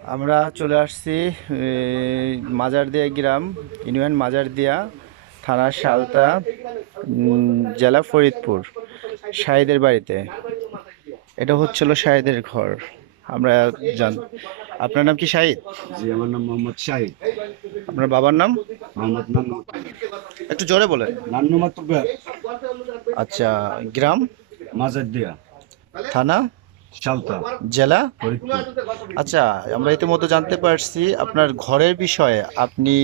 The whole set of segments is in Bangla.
আমরা চলে আসছি মাজারদিয়া গ্রাম, ইউনিয়ন মাজারদিয়া, থানা সালতা, জেলা ফরিদপুর, শাহিদের বাড়িতে। এটা হচ্ছিল শাহিদের ঘর। আমরা জান আপনার নাম কি শাহিদ? জি, আমার নাম মোহাম্মদ শাহিদ। আপনার বাবার নাম? মোহাম্মদ নান্নু একটু জোরে বলেন। নান্নু মাতুব্বার। আচ্ছা, গ্রাম, মাজারদিয়া, থানা, সালতা, জেলা। ফরিদপুর। আচ্ছা, আমরা ইতিমধ্যে জানতে পারছি আপনার ঘরের বিষয়ে আপনি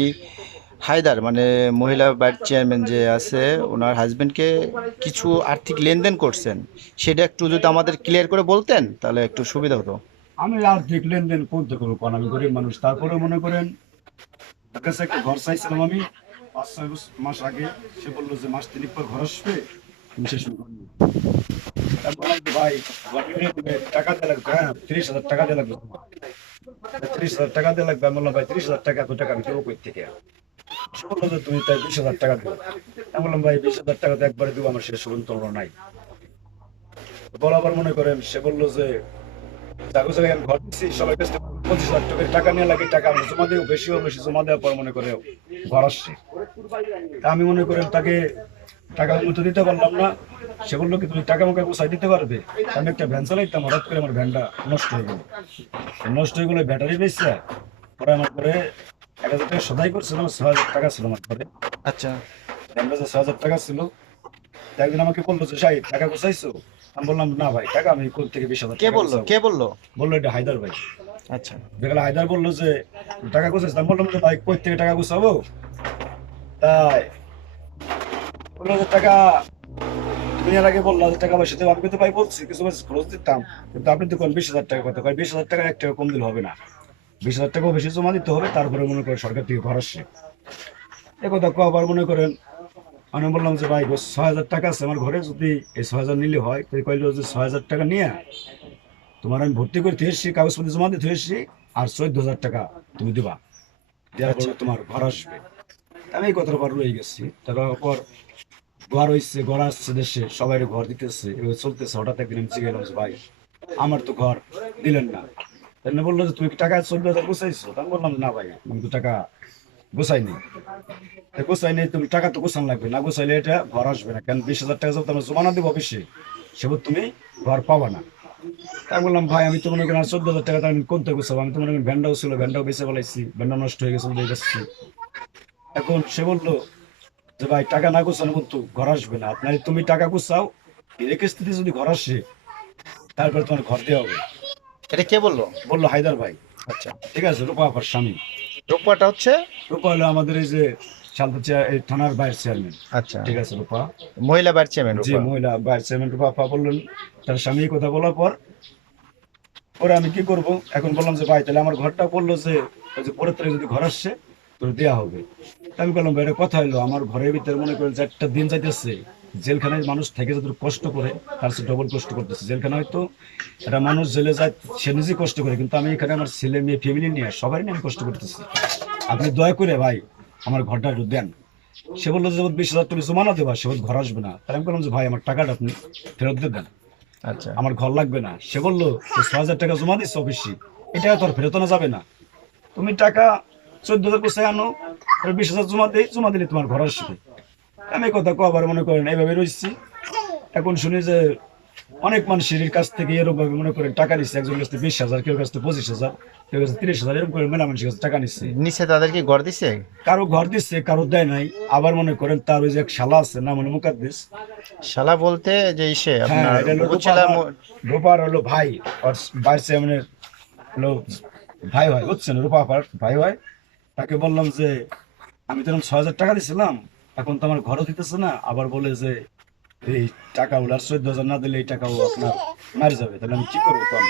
হায়দার মানে মহিলা ভাইস চেয়ারম্যান যে আছে ওনার হাজবেন্ডকে কিছু আর্থিক লেনদেন করছেন, সেটা একটু যদি আমাদের ক্লিয়ার করে বলতেন তাহলে একটু সুবিধা হতো। আমি আর্থিক লেনদেন করতে করবো, কারণ আমি গরিব মানুষ। তারপরে মনে করেন তার কাছে একটা ঘর চাইছিলাম আমি 5-6 মাস আগে। সে বললো যে মাস 3 পর ঘর আসবে, তুমি সে শুরু করবো। আমি বললাম যে ভাই, ঘর কিনে দিবে, টাকা দিয়ে লাগবে। হ্যাঁ, 30,000 টাকা দিয়ে লাগবে তোমার। 30,000 টাকা দিয়ে লাগবে। আমি বললাম ভাই, 30,000 টাকা, এত টাকা আমি দেবো কই থেকে? সে বললো যে তুমি তাই 20,000 টাকা দেবো। আমি বললাম ভাই, 20,000 টাকা তো একবারে দেবো, আমার শেষ পর্যন্ত নাই। বরাবর মনে করেন সে বললো যে জাগো জায়গায় আমি ঘর দিচ্ছি, সবার কাছ থেকে 25,000 টাকার টাকা নিয়ে লাগে, টাকা আমি জমা দেবো, বেশি হোক বেশি জমা দেওয়ার পর মনে করে ঘর আসছে। তা আমি মনে করেন তাকে টাকা মতো দিতে পারলাম না। সে বললো কি তুমি টাকা আমাকে গোছাই দিতে পারবে? আমি একটা ভ্যান চালাইতাম, হঠাৎ করে আমার ভ্যানটা নষ্ট হয়ে গেল। নষ্ট হয়ে গেলে ব্যাটারি বেচছে। পরে আমার পরে 1,000 টাকা সদাই করছিল, 6,000 টাকা ছিল আমার ঘরে। আচ্ছা, ভ্যানটা যে 6,000 টাকা ছিল, তা একদিন আমাকে বললো যে সাহেব, টাকা গোছাইছো? আমি বললাম না ভাই, টাকা আমি কোথা থেকে 20,000 কে টাকা বললো গোছাবো? কে বললো? বললো এটা হায়দার ভাই। আচ্ছা, যেখানে হায়দার বললো যে টাকা গুছাইছে, আমি বললাম যে ভাই কই থেকে টাকা গুছাবো? তাই বললো যে টাকা তুমি এর আগে বললা যে টাকা পয়সা দেবো। আমি কিন্তু ভাই বলছি কিছু মাস খরচ দিতাম, কিন্তু আপনি তো কোন 20,000 টাকা কথা কয়, 20,000 টাকা 1 টাকা কম দিলে হবে না, 20,000 টাকাও বেশি জমা দিতে হবে, তারপরে মনে করেন সরকার থেকে ঘর আসছে। এ কথা আবার মনে করেন আমি বললাম যে ভাই 6,000 টাকা আছে আমার ঘরে, যদি এই 6,000 নিলে হয়। তো কইলো যে 6,000 টাকা নিয়ে তোমার আমি ভর্তি করে দিয়ে এসছি, কাগজপত্র জমা দিতে এসছি, আর 14,000 টাকা তুমি দিবা, দেওয়ার আচ্ছা, পরে তোমার ঘর আসবে। আমি এই কথার পর রয়ে গেছি। তারপর ঘর হইছে, ঘর আসছে দেশে, সবাই ঘর দিতেছে, এভাবে চলতেছে। হঠাৎ একদিন আমি জিজ্ঞেস করলাম যে ভাই, আমার তো ঘর দিলেন না। তাহলে বললো যে তুমি কি টাকা 14,000 গুছাইছো? তা আমি বললাম না ভাই, আমি তো টাকা গোছাইনি। তা গোছাইনি, তুমি টাকা তো গোছান লাগবে, না গোছাইলে এটা ঘর আসবে না। কেন 20,000 টাকা যখন আমরা জমা না দেবো অফিসে, সেবার তুমি ঘর পাবা না। তাই বললাম ভাই, আমি তো মনে করেন 14,000 টাকা তো আমি কোনটা গোছাবো? আমি তো মনে করেন ভ্যানটাও ছিল, ভ্যানটাও বেঁচে ফেলাইছি, ভ্যানটা নষ্ট হয়ে গেছে, দিয়ে গেছি। এখন সে বললো যে ভাই, টাকা না গোছানো কিন্তু ঘর আসবে না, আপনার তুমি টাকা গোছাও, এই কিস্তিতে যদি ঘর আসে তারপরে তোমার ঘর দেওয়া হবে। এটা কে বললো? বললো হায়দার ভাই। আচ্ছা, ঠিক আছে, রূপা আপার স্বামী। রূপটা হচ্ছে? রূপা হলো আমাদের এই যে এই থানার ভাইস চেয়ারম্যান। আচ্ছা, ঠিক আছে, রূপা। মহিলা ভাইস চেয়ারম্যান জি, রূপা। মহিলা ভাইস চেয়ারম্যান রূপা আপা বললেন। তার স্বামী এই কথা বলার পর পরে আমি কি করব? এখন বললাম যে ভাই, তাহলে আমার ঘরটা বললো যে ওই যে পরের তারিখ যদি ঘর আসছে তোর দেওয়া হবে। তা আমি বললাম ভাই, এটা কথা হলো, আমার ঘরের ভিতরে মনে করেন যে একটা দিন যাইতেছে, জেলখানায় মানুষ থেকে যত কষ্ট করে তার চেয়ে ডবল কষ্ট করতেছে। জেলখানা হয়তো একটা মানুষ জেলে যায়, সে নিজে কষ্ট করে, কিন্তু আমি এখানে আমার ছেলে মেয়ে ফ্যামিলি নিয়ে সবাই নিয়ে আমি কষ্ট করতেছি। আপনি দয়া করে ভাই আমার ঘরটা একটু দেন। সে বললো যে 20,000 তুমি জমা না দেবা, সে ঘর আসবে না। তাই আমি বললাম যে ভাই, আমার টাকাটা আপনি ফেরত দিয়ে দেন, আচ্ছা, আমার ঘর লাগবে না। সে বললো 6,000 টাকা জমা দিচ্ছে অফিসে, এটা তোর ফেরত আনা যাবে না, তুমি টাকা 14,000 কোথায় আনো, 20,000 জমা দিই, জমা দিলে তোমার ঘর আসবে। আমি এই কথা আবার মনে করেন এইভাবে রয়েছি। এখন শুনি যে অনেক মানুষের কাছ থেকে এরকম ভাবে মনে করেন টাকা নিচ্ছে, একজন কাছ থেকে 20,000, কেউ কাছ থেকে 25,000, কেউ কাছে 30,000, এরকম করে মেলা মানুষের কাছে টাকা নিচ্ছে। নিচে তাদের কি ঘর দিছে? কারো ঘর দিচ্ছে, কারো দেয় নাই। আবার মনে করেন তার ওই যে এক শালা আছে, নাম হলো মুকাদ্দিস। শালা বলতে যে ইসে হ্যাঁ, আপনার এটা হলো উপজেলা রূপার হলো ভাই, আর ভাইস চেয়ারম্যানের হলো ভাই হয়, বুঝছেন, রূপা আপার ভাই হয়। তাকে বললাম যে আমি তো 6,000 টাকা দিছিলাম, এখন তো আমার ঘরও দিতেছে না, আবার বলে যে এই টাকা ওলার 14,000 না দিলে এই টাকাও আপনার মারি যাবে। তাহলে আমি কি করবো কন?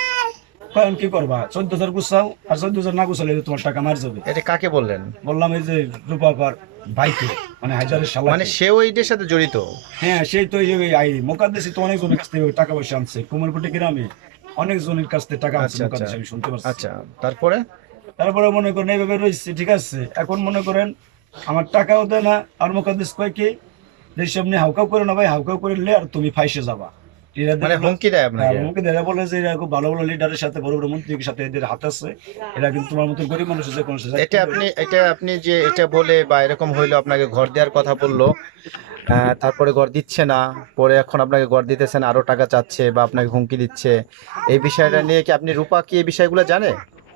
কখন কি করবা? 14,000 গুছাও, আর 14,000 না গুছালে তোমার টাকা মারি যাবে। এটা কাকে বললেন? বললাম এই যে রূপা আপার ভাইকে, মানে হাজারের মানে শালাকে। সেও এইটার সাথে জড়িত? হ্যাঁ, সেই তো এই মোকাদ্দেশি তো অনেকজনের কাছ থেকে টাকা পয়সা আনছে, কুমারকুটি গ্রামে অনেকজনের কাছ থেকে টাকা আনছে আচ্ছা, আচ্ছা, মোকাদ্দেশি, আমি শুনতে পারছি। আচ্ছা, তারপরে? তারপরে মনে করেন এইভাবে রয়েছে, ঠিক আছে। এখন মনে করেন আমার টাকাও দেয় না, আর মোকাদ্দেশ কয় কি যে সব নিয়ে হাউকাউ করে না ভাই, হাউকাউ করলে আর তুমি ফাইসে যাবা। মানে হুমকি দেয় আপনাকে? আমাকে দেখা বলে যে এরা খুব ভালো ভালো লিডারের সাথে, বড় বড় মন্ত্রীর সাথে এদের হাত আছে, এরা কিন্তু তোমার মতো গরিব মানুষের যে কোনো এটা আপনি যে এটা বলে বা এরকম হইলো আপনাকে ঘর দেওয়ার কথা বললো, তারপরে ঘর দিচ্ছে না, পরে এখন আপনাকে ঘর দিতেছেন আরো টাকা চাচ্ছে বা আপনাকে হুমকি দিচ্ছে, এই বিষয়টা নিয়ে কি আপনি রূপা কি এই বিষয়গুলো জানে?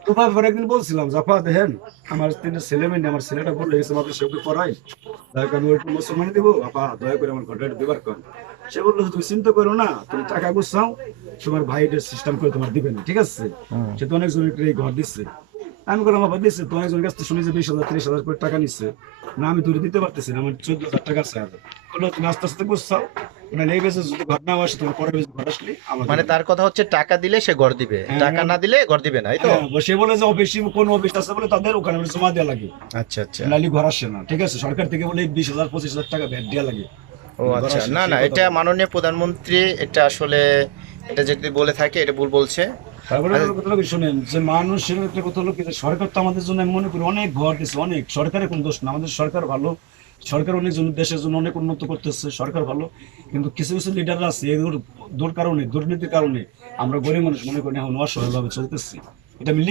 তো ভাই একদিন বলছিলাম জাফা দেখেন, আমার তিনটা ছেলে মেয়ে নেই, আমার ছেলেটা বলে গেছে বাবা সবকে পড়াই, তাকে আমি ওইটু মুসলমানি দেবো, আপা দয়া করে আমার ঘরটা দিবার কর। সে বললো যে তুমি চিন্তা করো না, তুমি টাকা গুছাও, তোমার ভাই এটা সিস্টেম করে তোমার দিবে না, ঠিক আছে। হুম। সে তো অনেকজনের এই ঘর দিচ্ছে। আমি বললাম বাবা দিচ্ছে তো, অনেকজনের কাছ থেকে শুনি যে 20,000 30,000 করে টাকা নিচ্ছে, না আমি তুলে দিতে পারতেছি না, আমার 14,000 টাকা আছে। আর বললো তুমি আস্তে আস্তে গুছাও, মানে এই বেসে যদি ঘর না আসে, তোমার পরের বেসে ঘর আসলে আমার মানে তার কথা হচ্ছে টাকা দিলে সে ঘর দিবে, টাকা না দিলে ঘর দিবে না, এই তো? হ্যাঁ, সে বলে যে অফিসে কোন অফিস আছে বলে তাদের ওখানে বলে জমা দেওয়া লাগে, আচ্ছা আচ্ছা। নালি ঘর আসে না, ঠিক আছে। সরকার থেকে বলে 20,000 25,000 টাকা ভ্যাট দেওয়া লাগে, ও ঘর আচ্ছা, আসে, না সেই না, কথা এটা বলে। মাননীয় প্রধানমন্ত্রী, এটা আসলে এটা যদি বলে থাকে এটা ভুল বলছে। তারপরে আচ্ছা, হলো কথা হলো কি শোনেন, যে মানুষের একটা কথা হলো কি, যে সরকার তো আমাদের জন্য আমি মনে করি অনেক ঘর দিচ্ছে, অনেক, সরকারের কোনো দোষ না, আমাদের সরকার ভালো, সরকার অনেক জন দেশের জন্য অনেক উন্নত করতেছে, সরকার ভালো। কিন্তু কিছু কিছু লিডাররা আছে এগুলোর কারণে, দুর্নীতির কারণে আমরা গরিব মানুষ মনে করি এখন অসহায়ভাবে চলতেছি। এটা আমি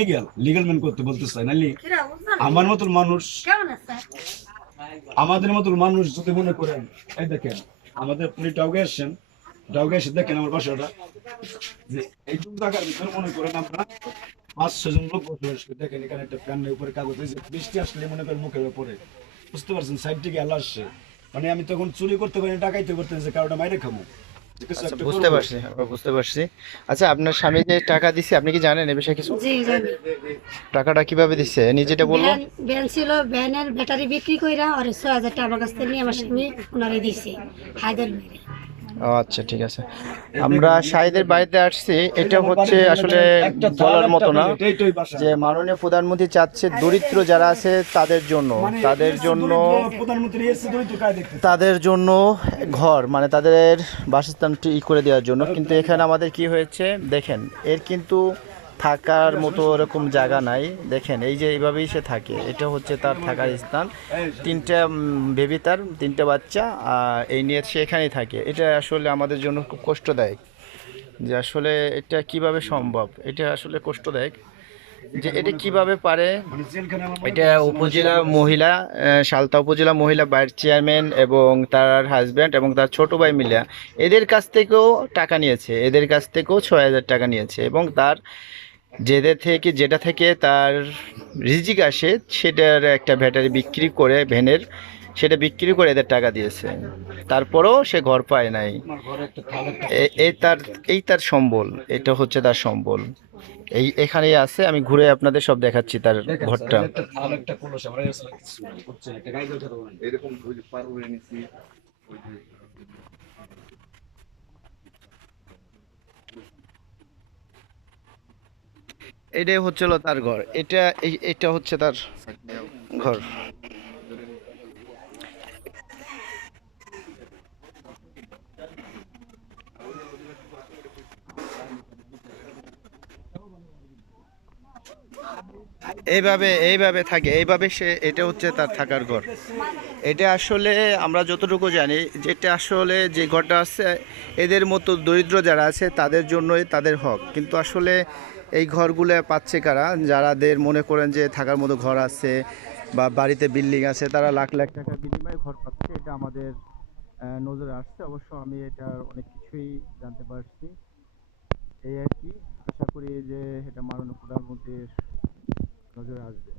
লিগ্যাল মেন করতে বলতে চাই, নালি আমার মতন মানুষ, আমাদের মতো মানুষ যদি মনে করেন, এই দেখেন আমাদের আপনি ডাউগে আসছেন, ডাউগে এসে দেখেন আমার বাসাটা, যে এইটুকু জায়গার ভিতরে মনে করেন আমরা 5-6 জন লোক বসে বসে, দেখেন এখানে একটা ফ্যানের উপরে কাগজ, এই যে বৃষ্টি আসলে মনে করেন মুখের উপরে, বুঝতে পারছেন, সাইড থেকে আলো আসছে, মানে আমি তখন চুরি করতে পারি না, ডাকাইতে করতে যে কারোটা মাইরে খামো, যে কিছু আচ্ছা, একটা বুঝতে করবো। পারছি, আমরা বুঝতে পারছি। আচ্ছা, আপনার স্বামী যে টাকা দিছে আপনি কি জানেন এ বিষয়ে কিছু? জি জানি। টাকাটা কিভাবে দিচ্ছে নিজেটা বললো? ভ্যান ছিল, ভ্যানের ব্যাটারি বিক্রি কইরা আর 6,000 টাকা আমার কাছ থেকে নিয়ে আমার স্বামী ওনারে দিছে হায়দার মেরে। ও আচ্ছা, ঠিক আছে। আমরা শাহিদের বাড়িতে আসছি, এটা হচ্ছে আসলে একটা বলার মতো না এইটাই বাসা, যে মাননীয় প্রধানমন্ত্রী চাচ্ছে দরিদ্র যারা আছে তাদের জন্য, মানে তাদের এসে জন্য দরিদ্র প্রধানমন্ত্রী এসে দরিদ্র কাজ দেখতে, তাদের জন্য ঘর, মানে তাদের বাসস্থানটি করে দেওয়ার জন্য। কিন্তু এখানে আমাদের কি হয়েছে দেখেন, এর কিন্তু থাকার মতো এরকম জায়গা নাই। দেখেন এই যে এইভাবেই সে থাকে, এটা হচ্ছে তার থাকার স্থান। তিনটা বেবি, তার তিনটা বাচ্চা, এই নিয়ে সে এখানেই থাকে। এটা আসলে আমাদের জন্য খুব কষ্টদায়ক যে আসলে এটা কিভাবে সম্ভব, এটা আসলে কষ্টদায়ক যে এটা কিভাবে পারে। মানে জেলখানে আমার মনে এটা করছে উপজেলা মানুষ, মহিলা, সালতা উপজেলা মহিলা ভাইস চেয়ারম্যান এবং তার হাজব্যান্ড এবং তার ছোট ভাই মিলে এদের কাছ থেকেও টাকা নিয়েছে, এদের কাছ থেকেও 6,000 টাকা নিয়েছে এবং তার যেটা থেকে তার রিজিক আসে সেটার একটা ব্যাটারি বিক্রি করে, ভ্যানের, সেটা বিক্রি করে এদের টাকা দিয়েছে। তারপরেও সে ঘর পায় নাই। আমার ঘরে একটা থাল একটা এই তার, এই তার সম্বল, এটা হচ্ছে তার সম্বল। এই এখানেই আছে, আমি ঘুরে আপনাদের সব দেখাচ্ছি তার দেখেন স্যার, ঘরটা। এই যে একটা থাল একটা কলস, আমরা এসে কিছু নাই, বুঝছেন, একটা গাড়ি উঠে দেবো না। এরকম ওই যে পার করে নিছি, ওই যে এটাই হচ্ছিল তার ঘর, এটা হচ্ছে তার ঘর। এইভাবে থাকে, এইভাবে সে, এটা হচ্ছে তার থাকার ঘর। এটা আসলে আমরা যতটুকু জানি, যেটা আসলে যে ঘরটা আছে এদের মতো দরিদ্র যারা আছে তাদের জন্যই তাদের হক। কিন্তু আসলে এই ঘরগুলো পাচ্ছে কারা? যারাদের মনে করেন যে থাকার মতো ঘর আছে বা বাড়িতে বিল্ডিং আছে, তারা লাখ লাখ টাকার বিনিময়ে ঘর পাচ্ছে। এটা আমাদের নজরে আসছে, অবশ্য আমি এটা অনেক কিছুই জানতে পারছি। এই আর কি, আশা করি যে এটা মাননীয় প্রধানমন্ত্রীর নজরে আসবে।